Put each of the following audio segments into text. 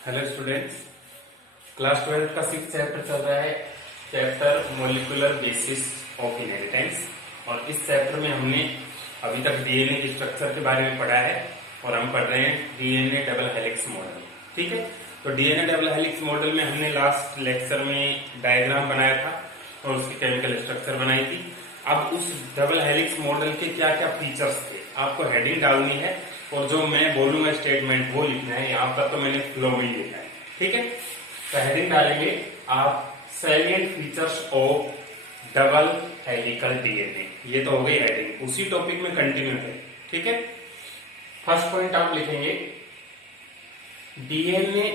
Hello students, class 12 का 6th chapter चल रहा है। Chapter molecular basis of inheritance. और इस चैप्टर में हमने अभी तक डीएनए के स्ट्रक्चर के बारे में पढ़ा है और हम पढ़ रहे हैं डीएनए डबल हेलिक्स मॉडल। ठीक है, तो डीएनए डबल हेलिक्स मॉडल में हमने लास्ट लेक्चर में डायग्राम बनाया था और उसकी केमिकल स्ट्रक्चर बनाई थी। अब उस डबल हेलिक्स मॉडल के क्या क्या फीचर्स थे आपको हेडिंग डालनी है और जो मैं बोलूंगा स्टेटमेंट वो लिखना है। यहाँ पर तो मैंने फ्लो में ही लिखा है। ठीक है, तो हेडिंग डालेंगे आप salient features of double helical DNA. ये तो हो गई हेडिंग, उसी टॉपिक में कंटिन्यू है। ठीक है, फर्स्ट पॉइंट आप लिखेंगे DNA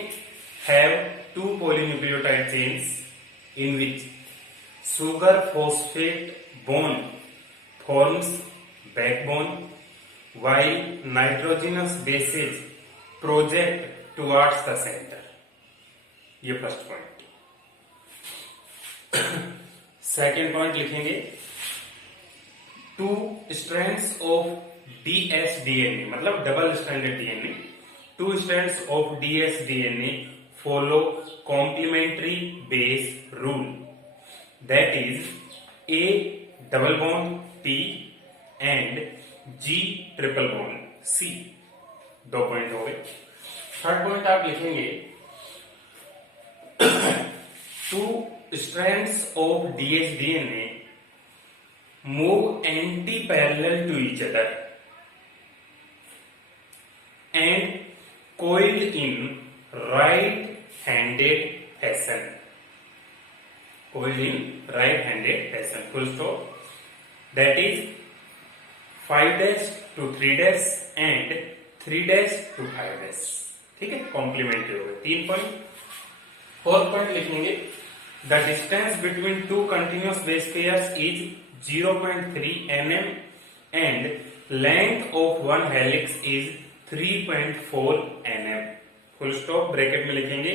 have 2 polynucleotide chains in which sugar phosphate bond forms backbone while nitrogenous bases project towards the center। ये फर्स्ट पॉइंट। सेकेंड पॉइंट लिखेंगे 2 strands of dsDNA, मतलब double stranded DNA. 2 strands of dsDNA follow complementary base rule, that is A double bond T and G triple bond C। 2 point हो गए। Third point आप लिखेंगे 2 strands of dsDNA move anti-parallel to each other and coiled in right-handed fashion। coiled in right-handed fashion, full stop। That is 5' to 3' and 3' to 5'। ठीक है, complementary हो गए। 3 point. 4th point लिखेंगे the distance between 2 continuous base pairs is 0.3 mm and length of 1 helix is 3.4 mm। Full stop. Bracket में लिखेंगे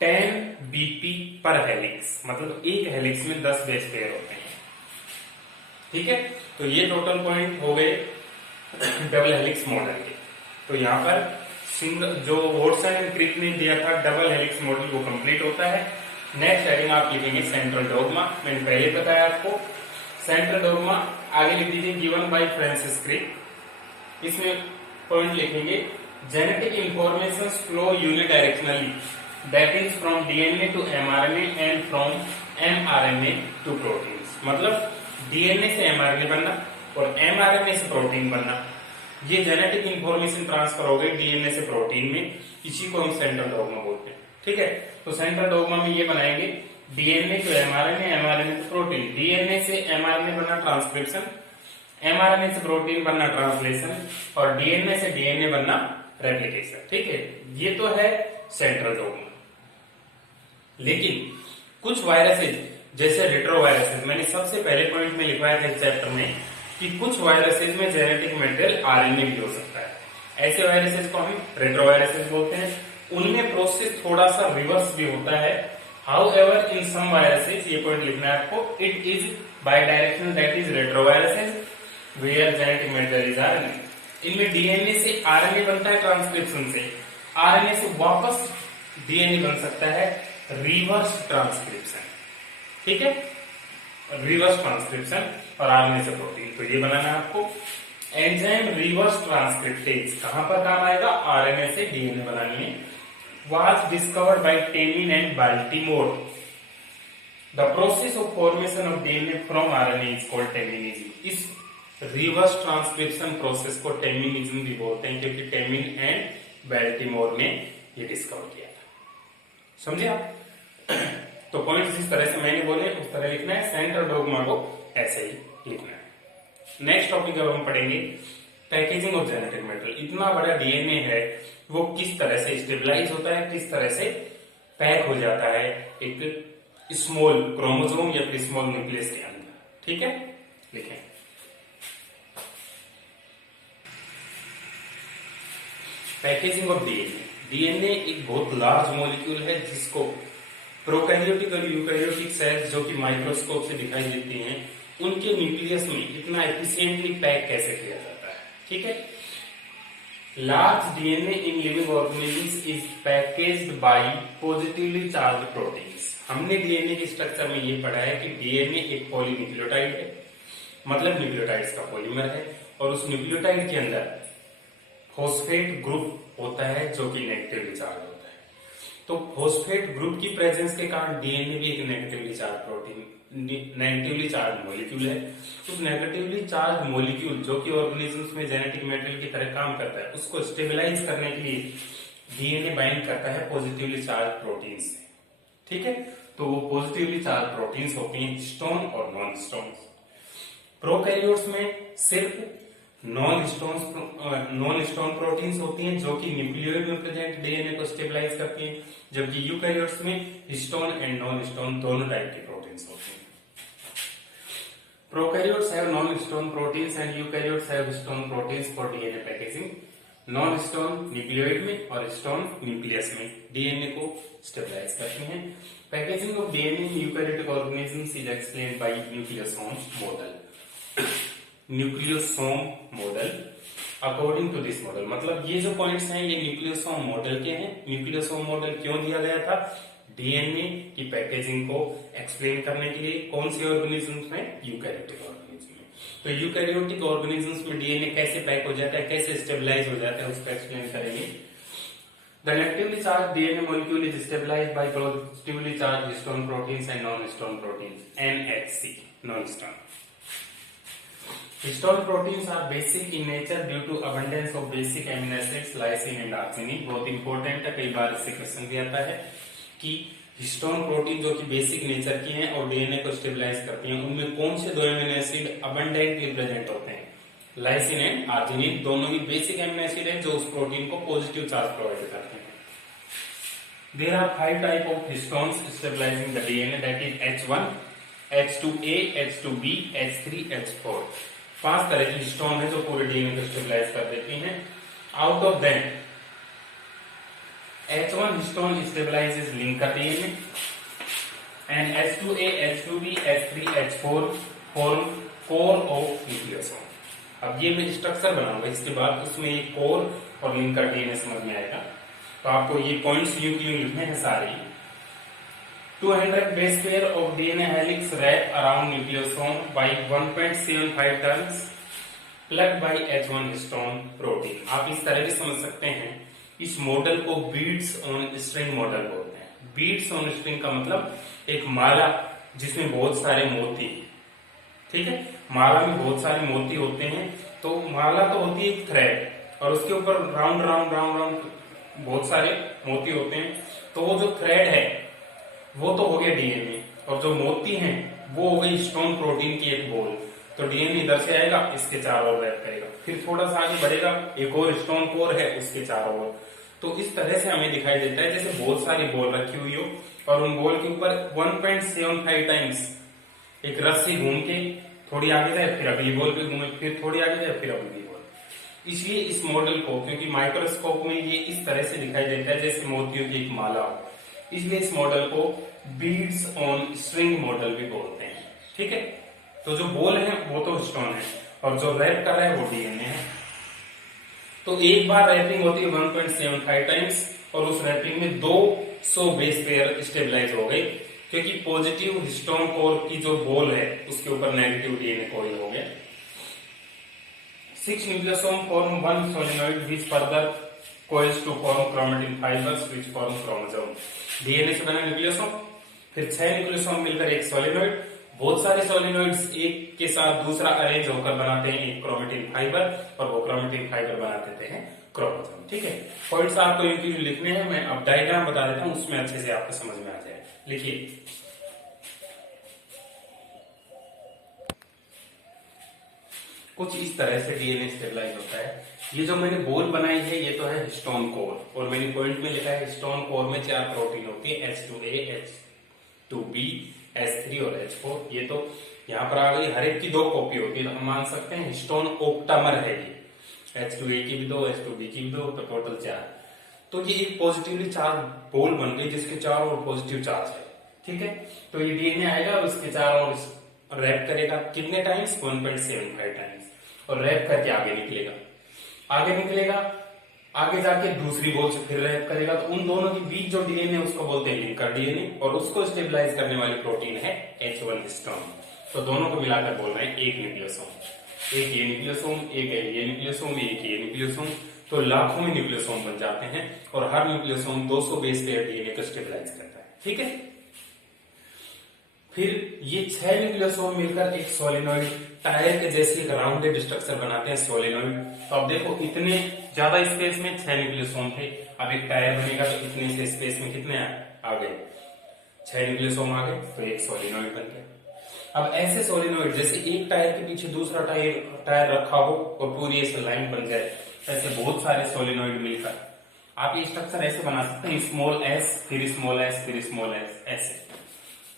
10 BP पर helix, मतलब एक हेलिक्स में 10 बेस पेयर होते हैं। ठीक है, तो ये टोटल पॉइंट हो गए डबल हेलिक्स मॉडल के। तो यहाँ पर सिंगल जो वॉटसन एंड क्रिक ने दिया था डबल हेलिक्स मॉडल वो कंप्लीट होता है। नेक्स्ट हेडिंग आप लिखेंगे सेंट्रल डोग्मा। मैंने पहले बताया आपको सेंट्रल डोग्मा आगे लिख दीजिए गिवन बाय फ्रांसिस क्रिक। इसमें पॉइंट लिखेंगे genetic information flow unidirectionally, that is from DNA to mRNA and from mRNA to proteins। मतलब DNA से mRNA बनना और mRNA से प्रोटीन बनना, ये जेनेटिक इंफॉर्मेशन ट्रांसफर हो गई डीएनए से प्रोटीन में। इसी को हम सेंट्रल डोग्मा बोलते हैं। ठीक है, तो सेंट्रल डोग्मा में ये बनाएंगे DNA to mRNA, mRNA to प्रोटीन। डीएनए से mRNA बनना ट्रांसक्रिप्शन, mRNA से प्रोटीन बनना ट्रांसलेशन और डीएनए से डीएनए बनना रेप्लिकेशन। ठीक है, ये तो है सेंट्रल डोग्मा। लेकिन कुछ वायरसेज जैसे रेट्रोवायरसेज, मैंने सबसे पहले पॉइंट में लिखवाया था इस चैप्टर में कि कुछ वायरसेज में जेनेटिक मटेरियल आरएनए भी हो सकता है। ऐसे वायरसेज को हम रेट्रोवायरसेज बोलते हैं। उनमें प्रोसेस थोड़ा सा रिवर्स भी होता है। हाउएवर इन सम वायरसेज, ये पॉइंट लिखना है आपको, it is bi direction, that is retroviruses where genetic material is RNA. इनमें डीएनए से आरएनए बनता है ट्रांसक्रिप्शन से, आरएनए से वापस डीएनए बन सकता है रिवर्स ट्रांसक्रिप्शन। ठीक है, रिवर्स ट्रांसक्रिप्शन और आरएनए से प्रोटीन। तो ये बनाना है आपको एंजाइम रिवर्स ट्रांसक्रिप्टेज। कहां पर काम आएगा? आरएनए से डीएनए बनाने में। Was discovered by Temin and Baltimore. The process of formation of DNA from RNA is called टेमिनिज्म। इस रिवर्स ट्रांसक्रिप्शन प्रोसेस को टेमिनिज्म भी बोलते हैं क्योंकि टेमिन एंड बाल्टीमोर ने ये डिस्कवर किया था। समझे आप? तो पॉइंट्स जिस तरह से मैंने बोले उस तरह लिखना है। सेंट्रल डोग्मा को ऐसे ही लिखना है। नेक्स्ट टॉपिक अब हम पढ़ेंगे पैकेजिंग ऑफ जेनेटिक मटेरियल। इतना बड़ा डीएनए है, वो किस तरह से स्टेबलाइज होता है, किस तरह से पैक हो जाता है एक स्मॉल क्रोमोसोम या फिर स्मॉल न्यूक्लियस के अंदर। ठीक है, लिखें पैकेजिंग ऑफ डीएनए। डीएनए एक बहुत लार्ज मॉलिक्यूल है जिसको प्रोकैरियोटिक और यूकैरियोटिक सेल्स जो कि माइक्रोस्कोप से दिखाई देती हैं उनके न्यूक्लियस में इतना एफिशिएंटली पैक कैसे किया जाता है। ठीक है, Large DNA in living organisms is packaged by positively charged proteins. हमने डीएनए के स्ट्रक्चर में ये पढ़ा है कि डीएनए एक पॉलीन्यूक्लियोटाइड है, मतलब न्यूक्लियोटाइड्स का पॉलीमर है, और उस न्यूक्लियोटाइड के अंदर फॉस्फेट ग्रुप होता है जो कि नेगेटिवली चार्ज होता है। तो फॉस्फेट ग्रुप की प्रेजेंस के कारण डीएनए भी एक negatively charge protein, negatively charge molecule है। उस नेगेटिवली चार्ज मॉलिक्यूल जो कि ऑर्गेनिजम्स में जेनेटिक मटेरियल की तरह काम करता है, उसको स्टेबलाइज करने के लिए डीएनए बाइंड करता है पॉजिटिवली चार्ज प्रोटीन से। ठीक है, तो वो पॉजिटिवली चार्ज प्रोटीन्स होती हैं हिस्टोन और नॉन हिस्टोन। प्रोकैरियोट्स में सिर्फ नॉन हिस्टोन प्रोटीन्स होती हैं जो कि न्यूक्लियोइड में प्रेजेंट डीएनए को स्टेबलाइज करती हैं, जबकि यूकैरियोट्स में हिस्टोन एंड नॉन हिस्टोन दोनों टाइप की प्रोटीन्स होती हैं। Prokaryotes have non-histone proteins and eukaryotes have histone proteins for DNA packaging. Non-histone nucleoid में और हिस्टोन न्यूक्लियस में डीएनए को स्टेबलाइज करते हैं। Packaging of DNA in eukaryotic organisms is explained by nucleosome model. Nucleosome model according to this model, मतलब ये जो points हैं ये न्यूक्लियोसोम मॉडल के हैं। न्यूक्लियोसोम मॉडल क्यों दिया गया था? डीएनए की पैकेजिंग को एक्सप्लेन करने के लिए। कौन सी ऑर्गेनिजम्स में? यूकैरियोटिक ऑर्गेनिज्म में। तो यूकैरियोटिक ऑर्गेनिजम्स में डीएनए कैसे पैक हो जाता है, कैसे स्टेबलाइज हो जाता है, उसको एक्सप्लेन करेंगे। The negatively charge DNA molecule is stabilised by positively charge histone proteins and non histone proteins, NHC, non histone. Histone proteins are basic in nature due to abundance of basic amino acids lysine and arginine। बहुत important है, कई बार इससे question भी आता है कि histone protein जो कि बेसिक नेचर की हैं और डीएनए को स्टेबलाइज करती हैं, उनमें कौन से दो एमिनो एसिड अबंडेंटली प्रेजेंट होते हैं? लाइसिन एंड आर्जिनिन दोनों ही बेसिक एमिनो एसिड हैं जो उस प्रोटीन को पॉजिटिव चार्ज प्रोवाइड करते हैं। There are 5 type of histones stabilising the DNA, that is H1, H2A, H2B, H3, H4। 5 तरह की हिस्टोन है जो पूरे डीएनए को स्टेबलाइज कर देती हैं। Out of that H1 histone stabilizes linker DNA and H2A, H2B, H3, H4 form core of nucleosome। अब ये मैं स्ट्रक्चर बनाऊंगा, इसके बाद उसमें ये कोर और लिंकर डीएनए समझ में आएगा। तो आपको ये पॉइंट्स यूं क्यों लिखने हैं सारे। 200 base pair of DNA helix wrap around nucleosome by 1.75 turns plugged by H1 histone protein। आप इस तरह भी समझ सकते हैं, इस मॉडल को बीड्स ऑन स्ट्रिंग मॉडल बोलते हैं। बीड्स ऑन स्ट्रिंग का मतलब एक माला जिसमें बहुत सारे मोती, ठीक है, माला में बहुत सारे मोती होते हैं। तो माला तो होती है एक थ्रेड और उसके ऊपर राउंड राउंड राउंड राउंड बहुत सारे मोती होते हैं। तो वो जो थ्रेड है वो तो हो गया डीएनए, और जो मोती हैं वो हो गई हिस्टोन प्रोटीन की एक बॉल। तो डीएनए इधर से आएगा, इसके चारों ओर रैप करेगा, फिर थोड़ा सा आगे बढ़ेगा, एक और हिस्टोन कोर है उसके चारों ओर। तो इस तरह से हमें दिखाई देता है जैसे बहुत सारी बॉल रखी हुई हो और उन बॉल के ऊपर 1.75 टाइम्स एक रस्सी घूम के थोड़ी आगे जाए, फिर अगली बॉल पे घूमे, फिर थोड़ी आगे जाए, फिर अगली बॉल। इसलिए इस मॉडल को, क्योंकि माइक्रोस्कोप में ये इस तरह से दिखाई देता है जैसे मोतियों की एक माला हो, इसलिए इस मॉडल को बीड्स ऑन स्ट्रिंग मॉडल भी बोलते हैं। ठीक है, तो जो बॉल है वो तो हिस्टोन है और जो रैप कर रहा है वो डीएनए है। तो एक बार रैपिंग होती है 1.75 टाइम्स और उस रैपिंग में 200 बेस पेयर स्टेबलाइज हो गए, क्योंकि पॉजिटिव हिस्टोन कोर की जो बॉल है उसके ऊपर नेगेटिव डीएनए कोइल हो गया। 6 nucleosome form 1 solenoid which further coils to form chromatin fibres which form chromosome. DNA से बना न्यूक्लियोसोम, फिर 6 न्यूक्लियोसोम मिलकर एक सोलेनॉइड, बहुत सारे सोलेनॉइड्स एक के साथ दूसरा अरेंज होकर बनाते हैं एक क्रोमेटिन फाइबर, और वो क्रोमेटिन फाइबर बना देते हैं क्रोमोसोम। ठीक है, पॉइंट्स आपको यूं लिखने हैं, मैं अब डायग्राम बता देता हूं, उसमें अच्छे से आपको समझ में आ जाए। लिखिए, कुछ इस तरह से डीएनए स्टेबलाइज होता है। ये जो मैंने बॉल बनाई है ये तो है हिस्टोन कोर, और मैंने पॉइंट में लिखा है हिस्टोन कोर में 4 प्रोटीन होती है, H2A, H2B, H3 और H4। ये तो यहाँ पर आ गई, हर एक की 2 कॉपी होती है, तो हम मान सकते हैं हिस्टोन ऑक्टामर है ये। H2A की भी 2, H2B की भी 2, तो टोटल 4। तो ये एक पॉजिटिवली चार्ज बॉल बन गई जिसके चारों ओर पॉजिटिव चार्ज है। ठीक है, तो ये डीएनए आएगा और इसके चारों ओर रैप करेगा कितने टाइम्स? 1.75 टाइम्स, और रैप करके आगे निकलेगा। आगे जाके दूसरी बॉल से फिर रिएक्ट करेगा, तो उन दोनों के बीच जो डीएनए उसको बोलते हैं लिंकर डीएनए, और उसको स्टेबलाइज करने वाली प्रोटीन है H1 हिस्टोन। तो दोनों को मिलाकर बोल रहे हैं एक न्यूक्लियोसोम। एक ये न्यूक्लियोसोम, एक है ये न्यूक्लियोसोम, एक ये न्यूक्लियोसोम, तो लाखों में न्यूक्लियोसोम बन जाते हैं, और हर न्यूक्लियोसोम 200 बेस पेयर डीएनए को स्टेबलाइज करता है। ठीक है, फिर ये 6 न्यूक्लियोसोम मिलकर एक सोलेनोइड टायर के जैसे एक राउंडेड स्ट्रक्चर बनाते हैं सोलेनोइड। तो अब देखो इतने ज्यादा स्पेस में 6 न्यूक्लियोसोम थे, अब एक टायर बनेगा तो इतने से स्पेस में कितने आ गए, 6 न्यूक्लियोसोम आ गए, तो एक सोलेनोइड बन गया। अब ऐसे सोलेनोइड जैसे एक टायर के पीछे दूसरा टायर रखा हो और पूरी ऐसे लाइन बन जाए, ऐसे बहुत सारे सोलेनोइड मिलकर आप ये स्ट्रक्चर ऐसे बना सकते हैं, स्मॉल एस फिर स्मॉल एस फिर स्मॉल एस ऐसे।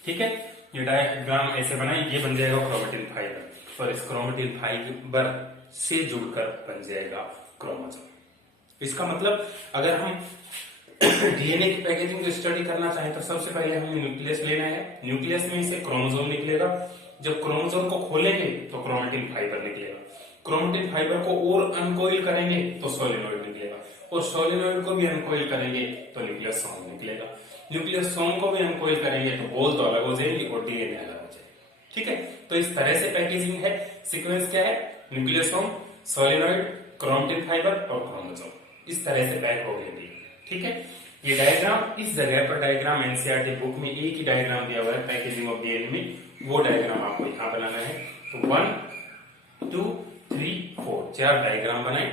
ठीक है, ये डायग्राम ऐसे बनाए, ये बन जाएगा क्रोमेटिन फाइबर, और इस क्रोमेटिन फाइबर से जुड़कर बन जाएगा क्रोमोसोम। इसका मतलब अगर हम डीएनए की पैकेजिंग को स्टडी करना चाहें तो सबसे पहले हमें न्यूक्लियस लेना है, न्यूक्लियस में से क्रोमोसोम निकलेगा, जब क्रोमोसोम को खोलेंगे तो क्रोमेटिन फाइबर निकलेगा, क्रोमेटिन फाइबर को और अनकोइल करेंगे तो सोलेनोइड निकलेगा, और सोलेनोइड को भी अनकोइल करेंगे तो न्यूक्लियोसोम निकलेगा, न्यूक्लियोसोम को भी अनकोइल करेंगे तो बॉल तो अलग हो जाएगी और डीएनए अलग हो जाएगा। ठीक है, तो इस तरह से पैकेजिंग है। सीक्वेंस क्या है, न्यूक्लियोसोम, सोलेनोइड, क्रोमेटिन फाइबर और क्रोमोसोम, इस तरह से पैक हो गए। ठीक है, ये डायग्राम इस जगह पर डायग्राम एनसीईआरटी बुक में एक ही डायग्राम दिया हुआ है पैकेजिंग ऑफ डीएनए में, वो डायग्राम आपको यहाँ बनाना है। तो 1 2 3 4 4 डायग्राम बनाए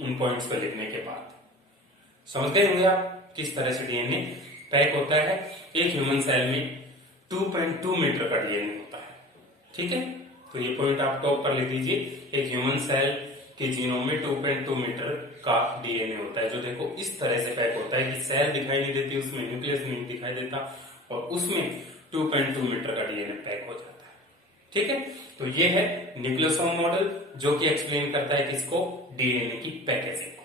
उन पॉइंट्स पर लिखने के बाद। समझ गए होंगे आप किस तरह से डीएनए पैक होता है। एक ह्यूमन सेल में 2.2 मीटर का डीएनए होता है। ठीक है, तो ये पॉइंट आप टॉप पर लिख दीजिए, एक ह्यूमन सेल के जीनोम में 2.2 मीटर का डीएनए होता है, जो देखो इस तरह से पैक होता है कि सेल दिखाई नहीं देती, उसमें न्यूक्लियस नहीं दिखाई देता, और उसमें 2.2 मीटर का डीएनए पैक हो जाता है। ठीक है, तो ये है न्यूक्लियोसोम मॉडल, जो कि एक्सप्लेन करता है किसको, डीएनए की पैकेजिंग को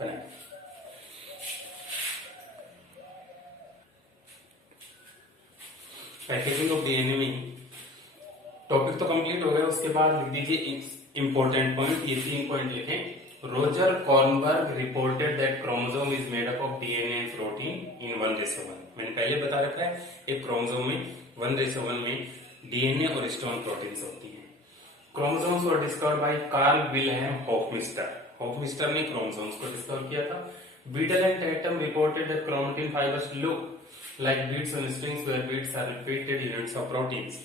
बनाए। पैकेजिंग ऑफ डीएनए में टॉपिक तो कंप्लीट हो गया, उसके बाद लिख दीजिए इंपॉर्टेंट पॉइंट, ये 3 पॉइंट लिखें। Roger Kornberg reported that chromosome is made up of DNA and protein इन 1:1। मैंने पहले बता रखा है, एक क्रोमोसोम में 1:1 में डीएनए और हिस्टोन प्रोटीन्स होती हैं। Chromosomes were discovered by Karl Wilhelm Hofmeister. Hofmeister ने क्रोमोसोम्स को डिस्कवर किया था। Beadle and Tatum reported that chromatin fibres look like beads on strings where beads are repeated units of proteins।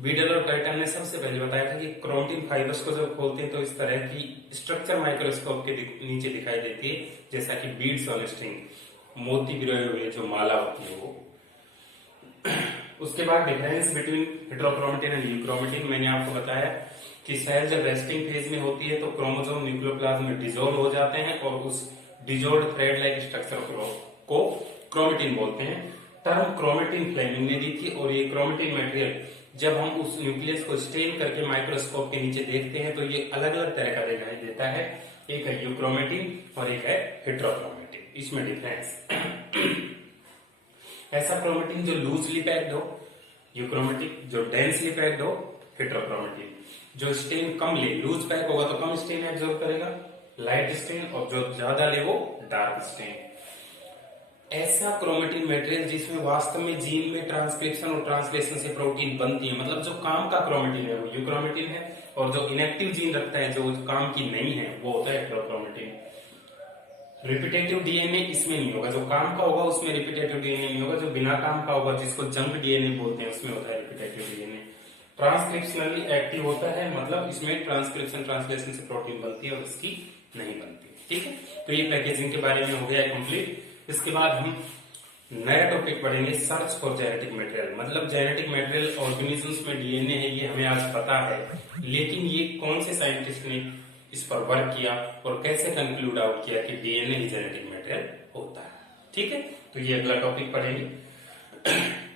Beetle और Titan ने सबसे पहले बताया था कि क्रोमेटिन फाइबर्स को जब खोलते हैं तो इस तरह की स्ट्रक्चर माइक्रोस्कोप के नीचे दिखाई देती है, जैसा कि बीड्स ऑन स्ट्रिंग, मोती गिरोए हुए जो माला होती है वो। उसके बाद डिफरेंस बिटवीन हेटेरोक्रोमेटिन एंड यूक्रोमेटिन, मैंने आपको बताया कि सेल जब रेस्टिंग फेज में होती है तो क्रोमोसोम न्यूक्लियोप्लाज्म में डिसॉल्व हो जाते हैं, और उस डिसॉल्व्ड थ्रेड लाइक स्ट्रक्चर को क्रोमेटिन बोलते हैं। टर्म क्रोमेटिन फ्लेमिंग ने दी थी, और ये क्रोमेटिन मटेरियल जब हम उस न्यूक्लियस को स्टेन करके माइक्रोस्कोप के नीचे देखते हैं तो ये अलग अलग तरह का दिखाई देता है, एक है यूक्रोमेटिन और एक है हेटेरोक्रोमेटिन, इसमें डिफरेंस। ऐसा क्रोमेटिन जो लूजली पैक्ड हो यूक्रोमेटिन, जो डेंसली पैक्ड हो हेटेरोक्रोमेटिन, जो स्टेन कम ले, लूज पैक होगा तो कम स्टेन एब्जॉर्ब करेगा, लाइट स्टेन, और जो ज्यादा ले वो डार्क स्टेन। ऐसा क्रोमेटिन मटेरियल जिसमें वास्तव में जीन में ट्रांसक्रिप्शन और ट्रांसलेशन से प्रोटीन बनती है, मतलब जो काम का क्रोमेटिन है वो यूक्रोमेटिन है, और जो इनएक्टिव जीन रखता है जो काम की नहीं है वो होता है हेटेरोक्रोमेटिन। रिपीटेटिव डीएनए इसमें नहीं होगा, जो काम का होगा उसमें रिपीटेटिव डीएनए नहीं होगा, जो बिना काम का होगा जिसको जंक डीएनए बोलते हैं उसमें होता है रिपीटेटिव डीएनए। ट्रांसक्रिप्शनली एक्टिव होता है, मतलब इसमें ट्रांसक्रिप्शन ट्रांसलेशन से प्रोटीन बनती है और इसकी नहीं बनती। ठीक है, तो ये पैकेजिंग के बारे में हो गया कंप्लीट। इसके बाद हम नया टॉपिक पढ़ेंगे, सर्च फॉर जेनेटिक मटेरियल, मतलब जेनेटिक मटेरियल ऑर्गेनिजम्स में डीएनए है ये हमें आज पता है, लेकिन ये कौन से साइंटिस्ट ने इस पर वर्क किया और कैसे कंक्लूड आउट किया कि डीएनए ही जेनेटिक मटेरियल होता है। ठीक है, तो ये अगला टॉपिक पढ़ेंगे,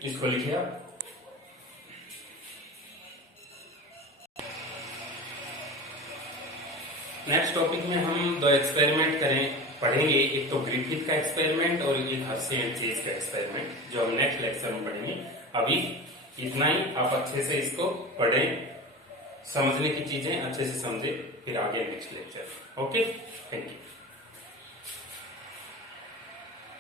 इसको लिखिए आप। नेक्स्ट टॉपिक में हम 2 एक्सपेरिमेंट पढ़ेंगे, एक तो ग्रिफिथ का एक्सपेरिमेंट और एक हर्शे एंड चेज का एक्सपेरिमेंट, जो हम नेक्स्ट लेक्चर में पढ़ेंगे। अभी इतना ही, आप अच्छे से इसको पढ़ें, समझने की चीजें अच्छे से समझे, फिर आगे next lecture. Okay, thank you.